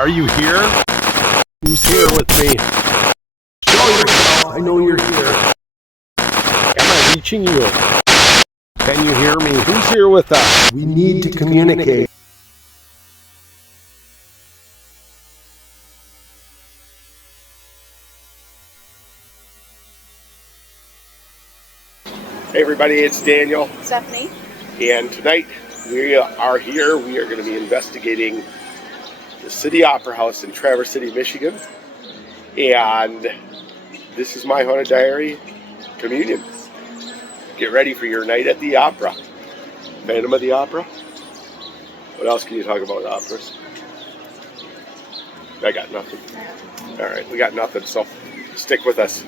Are you here? Who's here with me? Show yourself. I know you're here. Am I reaching you? Can you hear me? Who's here with us? We need to communicate. Hey everybody, it's Daniel. Stephanie. And tonight we are here. We are going to be investigating the City Opera House in Traverse City, Michigan. And this is my Haunted Diary Communion. Get ready for your night at the opera. Phantom of the Opera. What else can you talk about operas? I got nothing. Alright, we got nothing, so stick with us.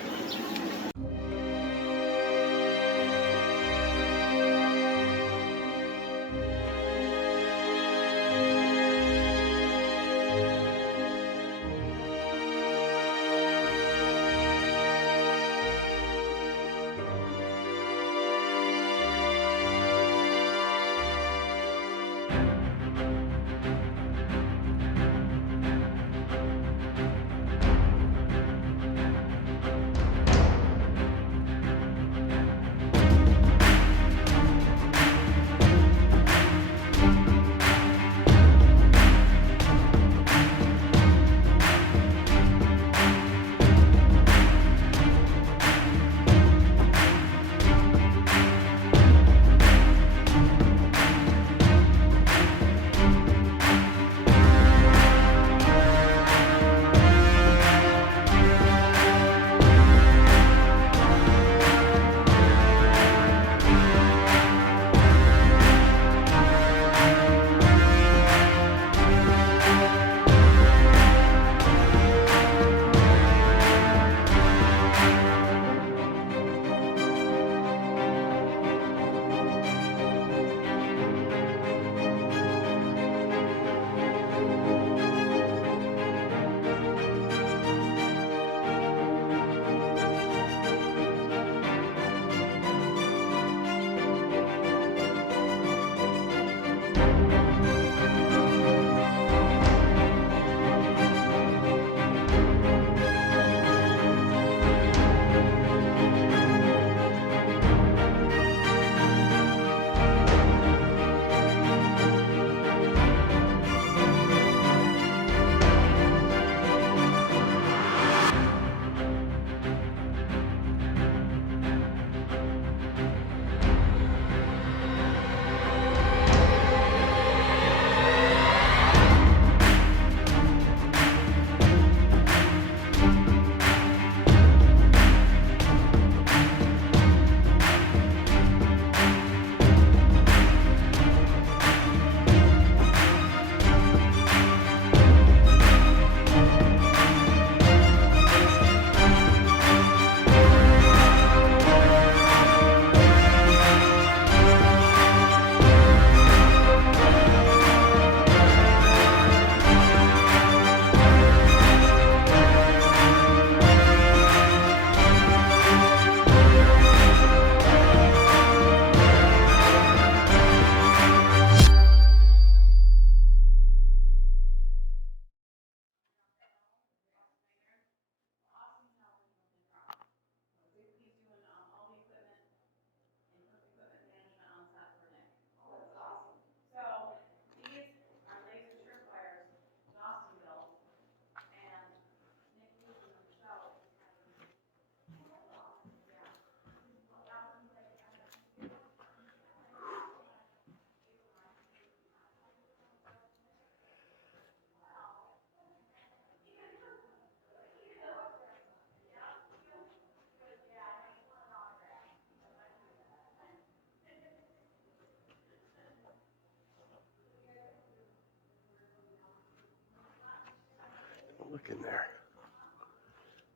Look in there.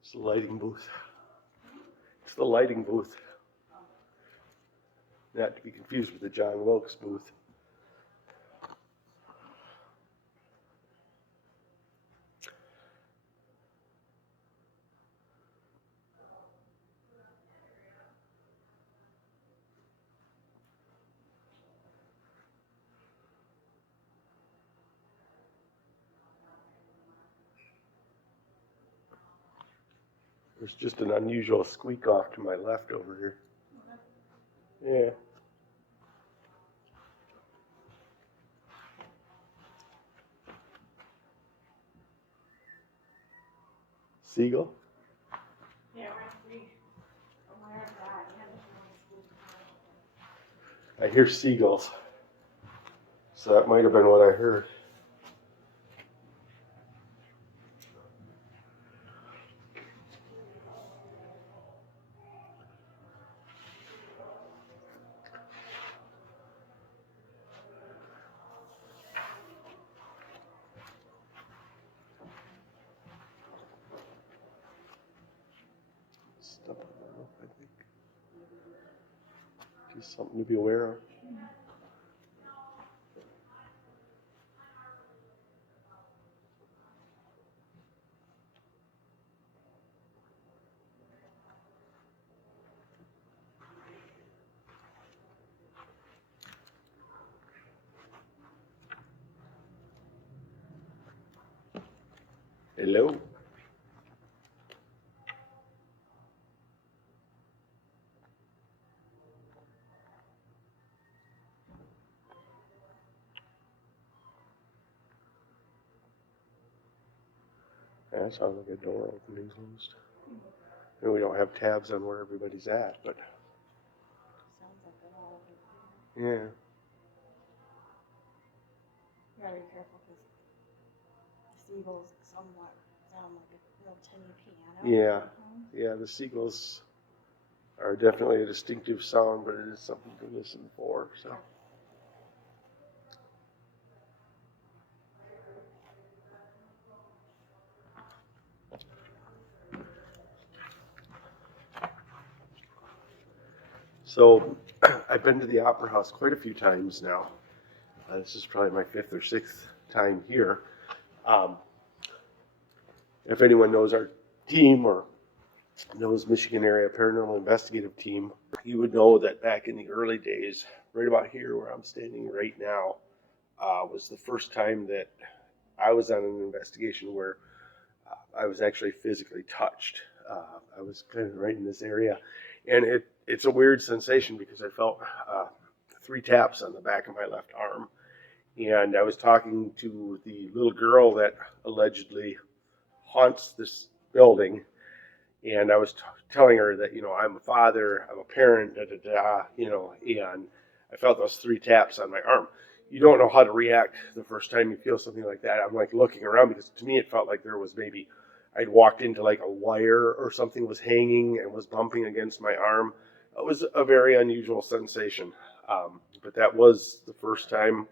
It's the lighting booth. It's the lighting booth. Not to be confused with the John Wilkes booth. There's just an unusual squeak off to my left over here. Yeah. Seagull? Yeah, I hear seagulls. So that might have been what I heard. Step on the roof, I think. Just something to be aware of. Hello? Yeah, that sounds like a door opening closed. And we don't have tabs on where everybody's at, but sounds like they're all over. yeah. You gotta be careful because the seagulls somewhat sound like a real tinny piano. Yeah. Yeah, the seagulls are definitely a distinctive sound, but it is something to listen for. So. So I've been to the Opera House quite a few times now. This is probably my 5th or 6th time here. If anyone knows our team or knows Michigan Area Paranormal Investigative Team, you would know that back in the early days, right about here where I'm standing right now, was the first time that I was on an investigation where I was actually physically touched. I was kind of right in this area, and it's a weird sensation because I felt 3 taps on the back of my left arm, and I was talking to the little girl that allegedly haunts this building, and I was telling her that, I'm a father, I'm a parent, and I felt those 3 taps on my arm. You don't know how to react the first time you feel something like that. I'm like looking around because to me it felt like there was maybe I'd walked into like a wire or something was hanging and was bumping against my arm. It was a very unusual sensation, but that was the first time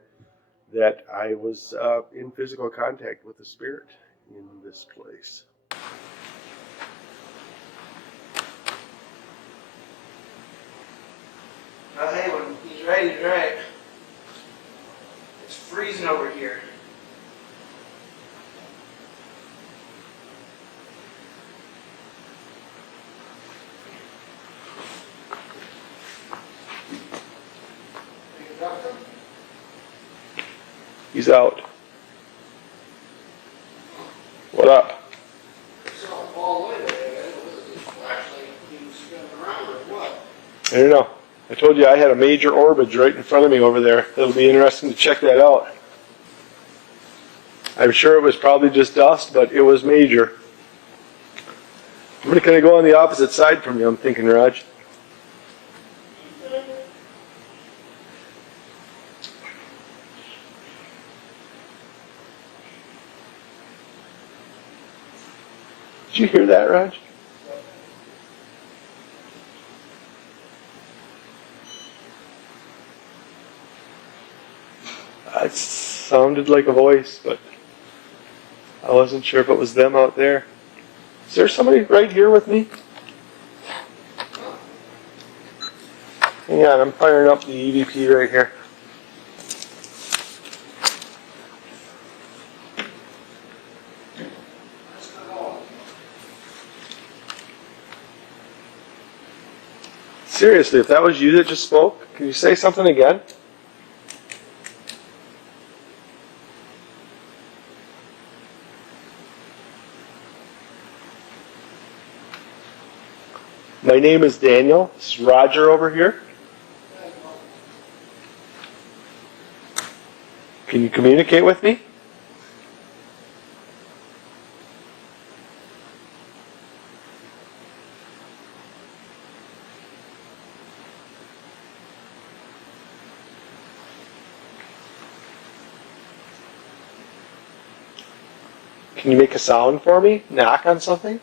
that I was in physical contact with the spirit in this place. Hey, when he's ready, he's right. It's freezing over here. He's out. What up? I don't know. I told you I had a major orbage right in front of me over there. It'll be interesting to check that out. I'm sure it was probably just dust, but it was major. I'm going to go on the opposite side from you, I'm thinking, Raj. Did you hear that, Raj? It sounded like a voice, but I wasn't sure if it was them out there. Is there somebody right here with me? Hang on, I'm firing up the EVP right here. Seriously, if that was you that just spoke, can you say something again? My name is Daniel. This is Roger over here. Can you communicate with me? Can you make a sound for me? Knock on something?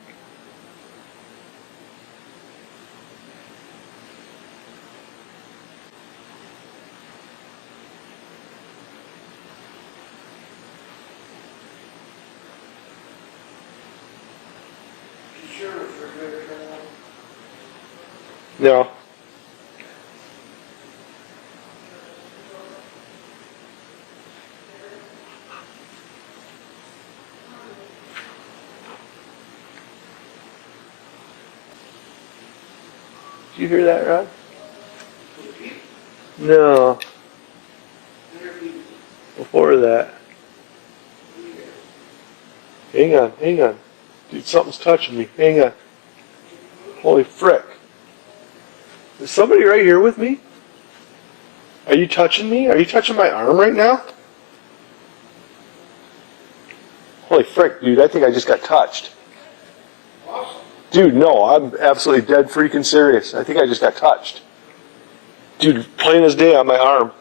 No. Did you hear that, Rod? No. Before that. Hang on, hang on. Dude, something's touching me. Hang on. Holy frick. Is somebody right here with me? Are you touching me? Are you touching my arm right now? Holy frick, dude, I think I just got touched. Dude, no, I'm absolutely dead freaking serious. I think I just got touched. Dude, plain as day on my arm.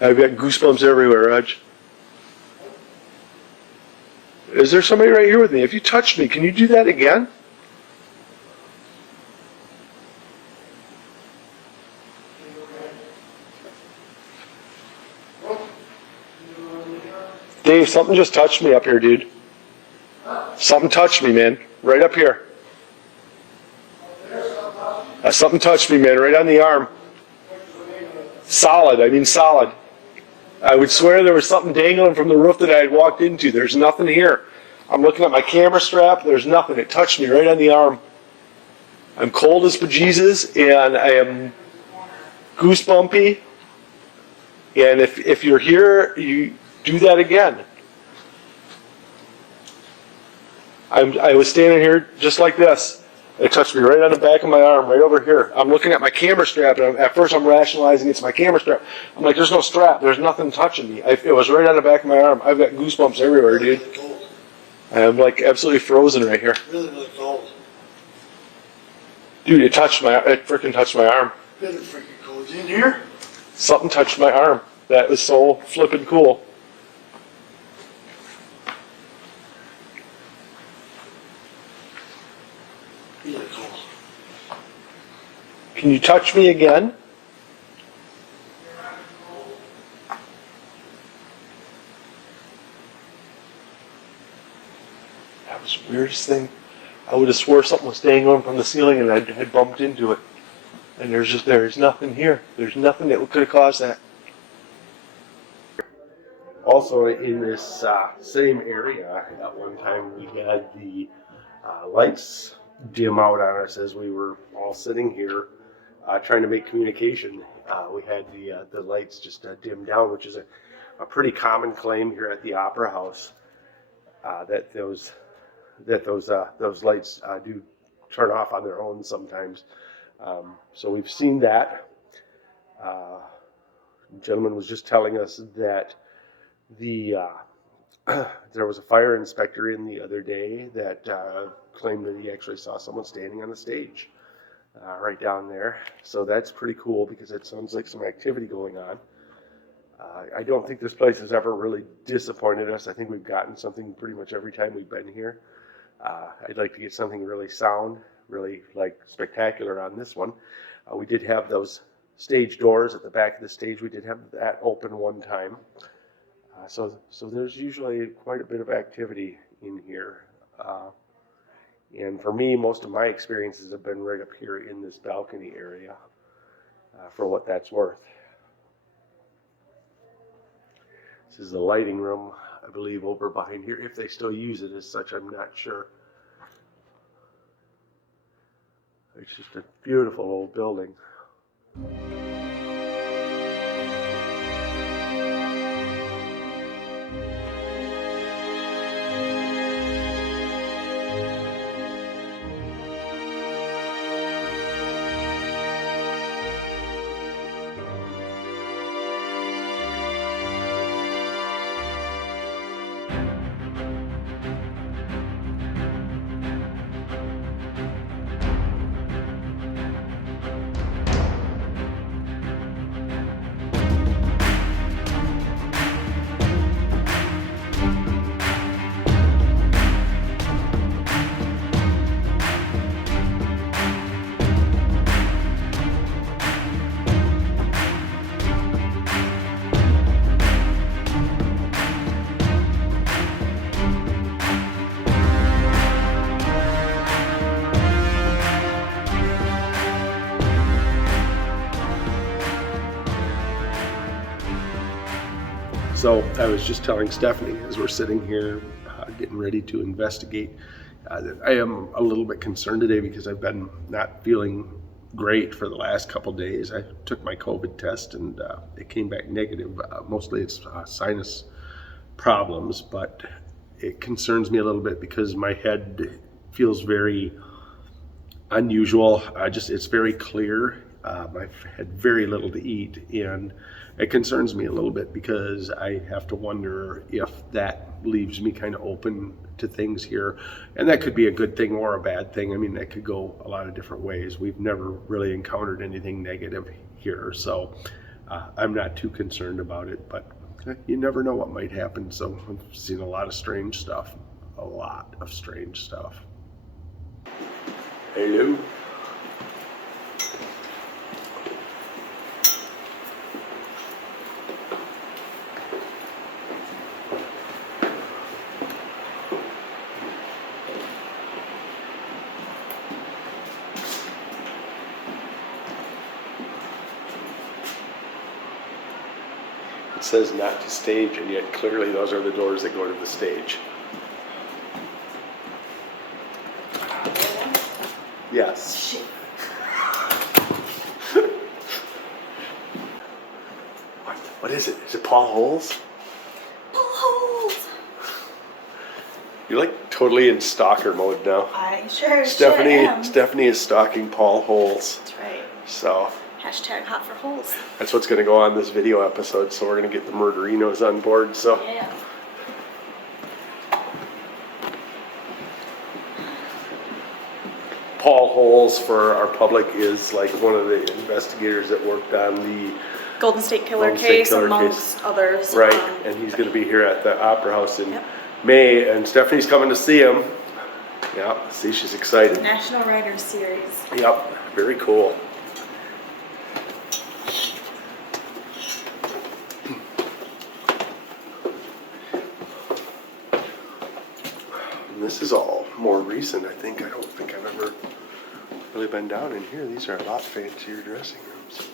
I've got goosebumps everywhere, Raj. Is there somebody right here with me? If you touched me, can you do that again? Dave, something just touched me up here, dude. Something touched me, man. Right up here. Something touched me, man, right on the arm. Solid, I mean solid. I would swear there was something dangling from the roof that I had walked into. There's nothing here. I'm looking at my camera strap. There's nothing. It touched me right on the arm. I'm cold as bejesus, and I am goosebumpy. And if you're here, you do that again. I was standing here just like this. It touched me right on the back of my arm, right over here. I'm looking at my camera strap, and at first I'm rationalizing it's my camera strap. I'm like, there's no strap. There's nothing touching me. It was right on the back of my arm. I've got goosebumps everywhere, dude. I'm like absolutely frozen right here. Really, really cold. Dude, it freaking touched my arm. Really freaking cold. You in here? Something touched my arm. That was so flippin' cool. Really cold. Can you touch me again? That was the weirdest thing. I would have swore something was dangling from the ceiling and I had bumped into it. And there's nothing here. There's nothing that could have caused that. Also in this same area, at one time we had the lights dim out on us as we were all sitting here trying to make communication. We had the lights just dimmed down, which is a pretty common claim here at the Opera House, that those lights do turn off on their own sometimes. So we've seen that. The gentleman was just telling us that there was a fire inspector in the other day that claimed that he actually saw someone standing on the stage right down there. So that's pretty cool because it sounds like some activity going on. I don't think this place has ever really disappointed us. I think we've gotten something pretty much every time we've been here. I'd like to get something really sound, really like spectacular on this one. We did have those stage doors at the back of the stage. We did have that open one time. So there's usually quite a bit of activity in here. And for me, most of my experiences have been right up here in this balcony area, for what that's worth. This is the lighting room, I believe, over behind here. If they still use it as such, I'm not sure. It's just a beautiful old building. So I was just telling Stephanie as we're sitting here getting ready to investigate that I am a little bit concerned today because I've been not feeling great for the last couple days. I took my COVID test and it came back negative. Mostly it's sinus problems, but it concerns me a little bit because my head feels very unusual. It's very clear. I've had very little to eat, and it concerns me a little bit because I have to wonder if that leaves me kind of open to things here, and that could be a good thing or a bad thing. I mean, that could go a lot of different ways. We've never really encountered anything negative here, so I'm not too concerned about it, but you never know what might happen. So I've seen a lot of strange stuff, a lot of strange stuff. Hello. It says not to stage, and yet clearly those are the doors that go to the stage. Yes. Shit. What is it? Is it Paul Holes? Paul Holes! You're like totally in stalker mode now. I sure am. Stephanie is stalking Paul Holes. That's right. So Hashtag hot for holes. that's what's going to go on this video episode. So we're going to get the murderinos on board. So Yeah. Paul Holes, for our public, is like one of the investigators that worked on the Golden State Killer Golden State case, Killer amongst others. right, and he's going to be here at the Opera House in Yep. May, and Stephanie's coming to see him. Yeah, see, she's excited. National Writers Series. Yep, very cool. And this is all more recent, I think. I don't think I've ever really been down in here. These are a lot fancier dressing rooms.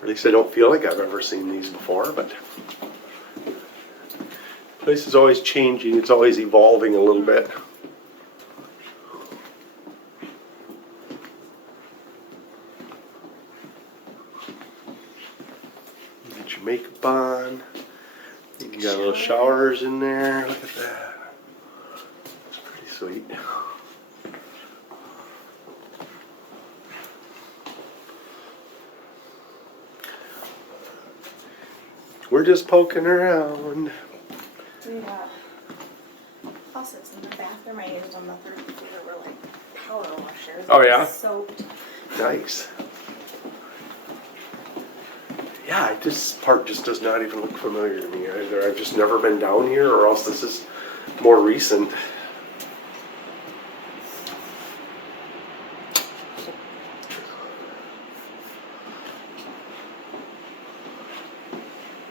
Or at least I don't feel like I've ever seen these before, but the place is always changing. It's always evolving a little bit. Get your makeup on. You got little showers in there. Look at that. It's pretty sweet. We're just poking around. We got faucets in the bathroom. I used on the third floor were like power washers. Oh, yeah? Soaked. Nice. Yeah, this part just does not even look familiar to me. Either I've just never been down here, or else this is more recent.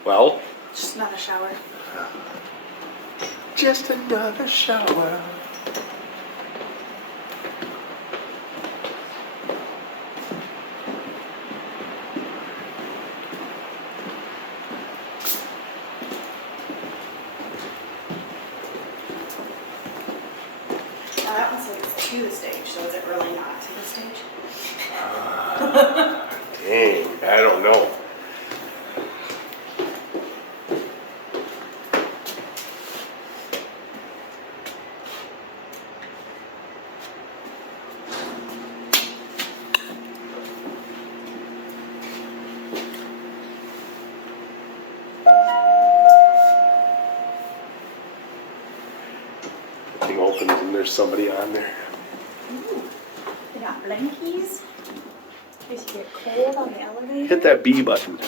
Well, Just not a shower. just another shower. Now that one says to the stage, so is it really not to the stage? Dang, I don't know. The thing opens and there's somebody on there. Ooh, they got blankies. In case you get cold on the elevator. Hit that B button.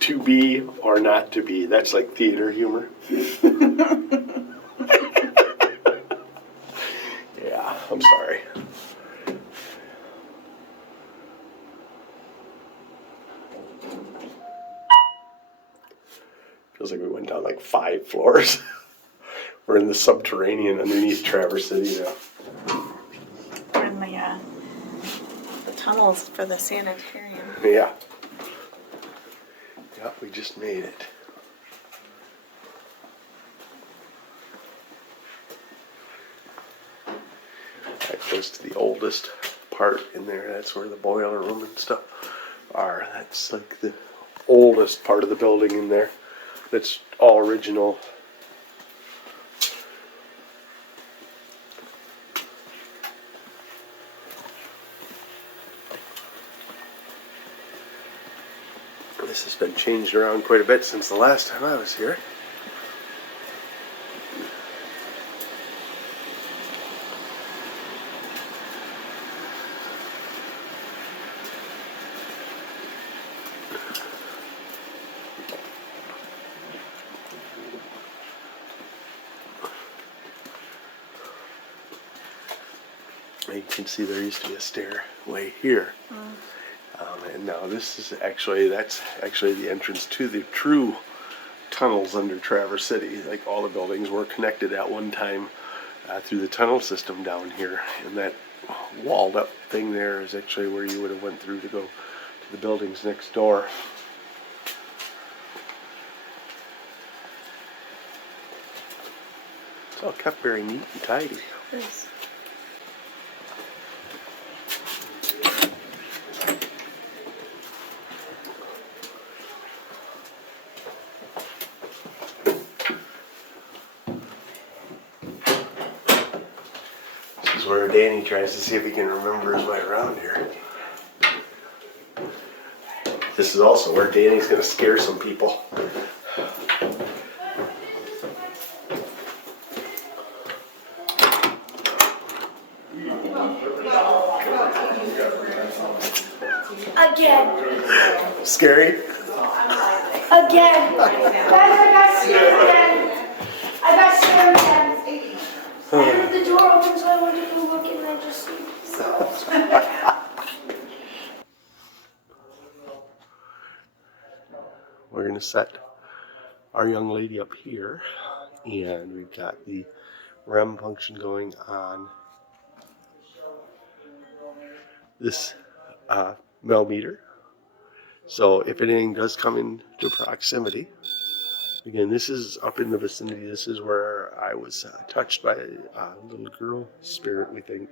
To be or not to be. That's like theater humor. Yeah, I'm sorry. Feels like we went down like 5 floors. We're in the subterranean underneath Traverse City now. tunnels for the sanitarium. Yeah. Yep, we just made it. That goes to the oldest part in there. That's where the boiler room and stuff are. That's like the oldest part of the building in there. That's all original. This has been changed around quite a bit since the last time I was here. You can see there used to be a stairway here. And now this is that's actually the entrance to the true tunnels under Traverse City. Like all the buildings were connected at one time through the tunnel system down here. And that walled up thing there is actually where you would have went through to go to the buildings next door. It's all kept very neat and tidy. Nice. This is where Danny tries to see if he can remember his way around here. This is also where Danny's going to scare some people. Again. Scary? Again. Guys, I got scared again. I got scared again. I heard the door open, so I went to go look and I just see. We're going to set our young lady up here, and we've got the REM function going on this millimeter. So if anything does come into proximity, again, this is up in the vicinity. This is where I was touched by a little girl spirit, we think,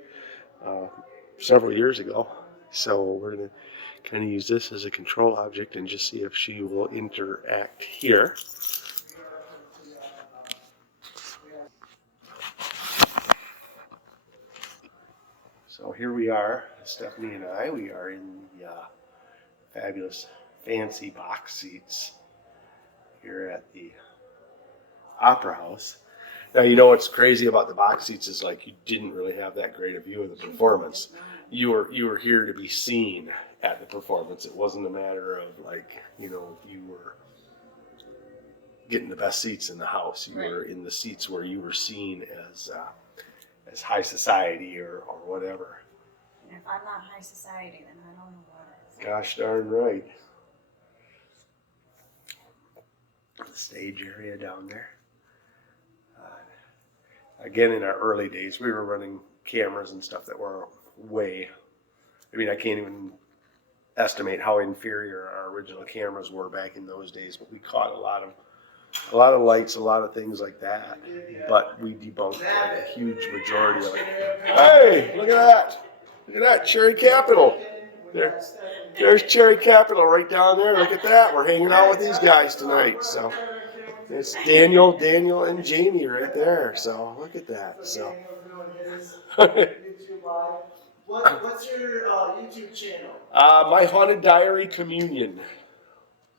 several years ago. So we're going to kind of use this as a control object and just see if she will interact here. So here we are, Stephanie and I. We are in the fabulous fancy box seats here at the Opera House. Now, you know what's crazy about the box seats is like you didn't really have that great a view of the performance. You were here to be seen at the performance. It wasn't a matter of like, you know, you were getting the best seats in the house. You were in the seats where you were seen as high society or whatever. And if I'm not high society, then I don't know what is. Gosh darn right. The stage area down there. Again, in our early days, we were running cameras and stuff that were I can't even estimate how inferior our original cameras were back in those days, but we caught a lot of lights, a lot of things like that. But we debunked like a huge majority of it. Hey, look at that. Look at that, Cherry Capital. There's Cherry Capital right down there. Look at that. We're hanging out with these guys tonight. So it's Daniel, and Jamie right there. So look at that. So What's your YouTube channel? My Haunted Diary Communion.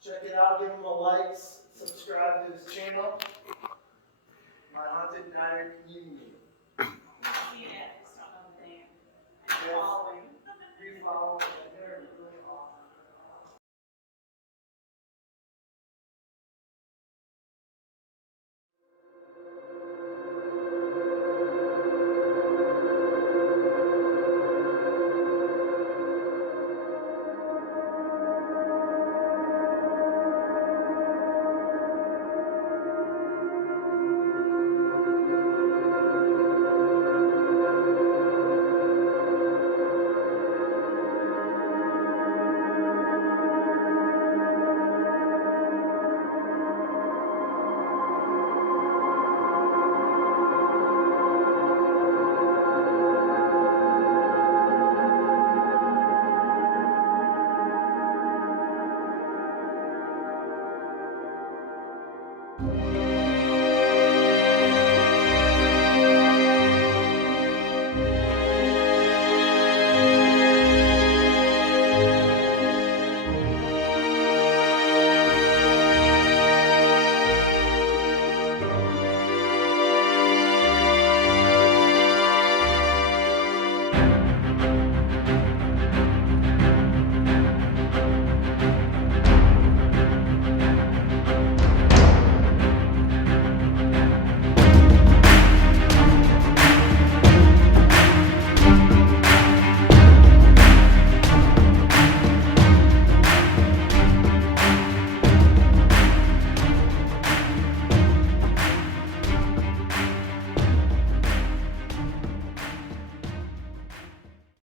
Check it out, give him a like, subscribe to his channel. My Haunted Diary Communion.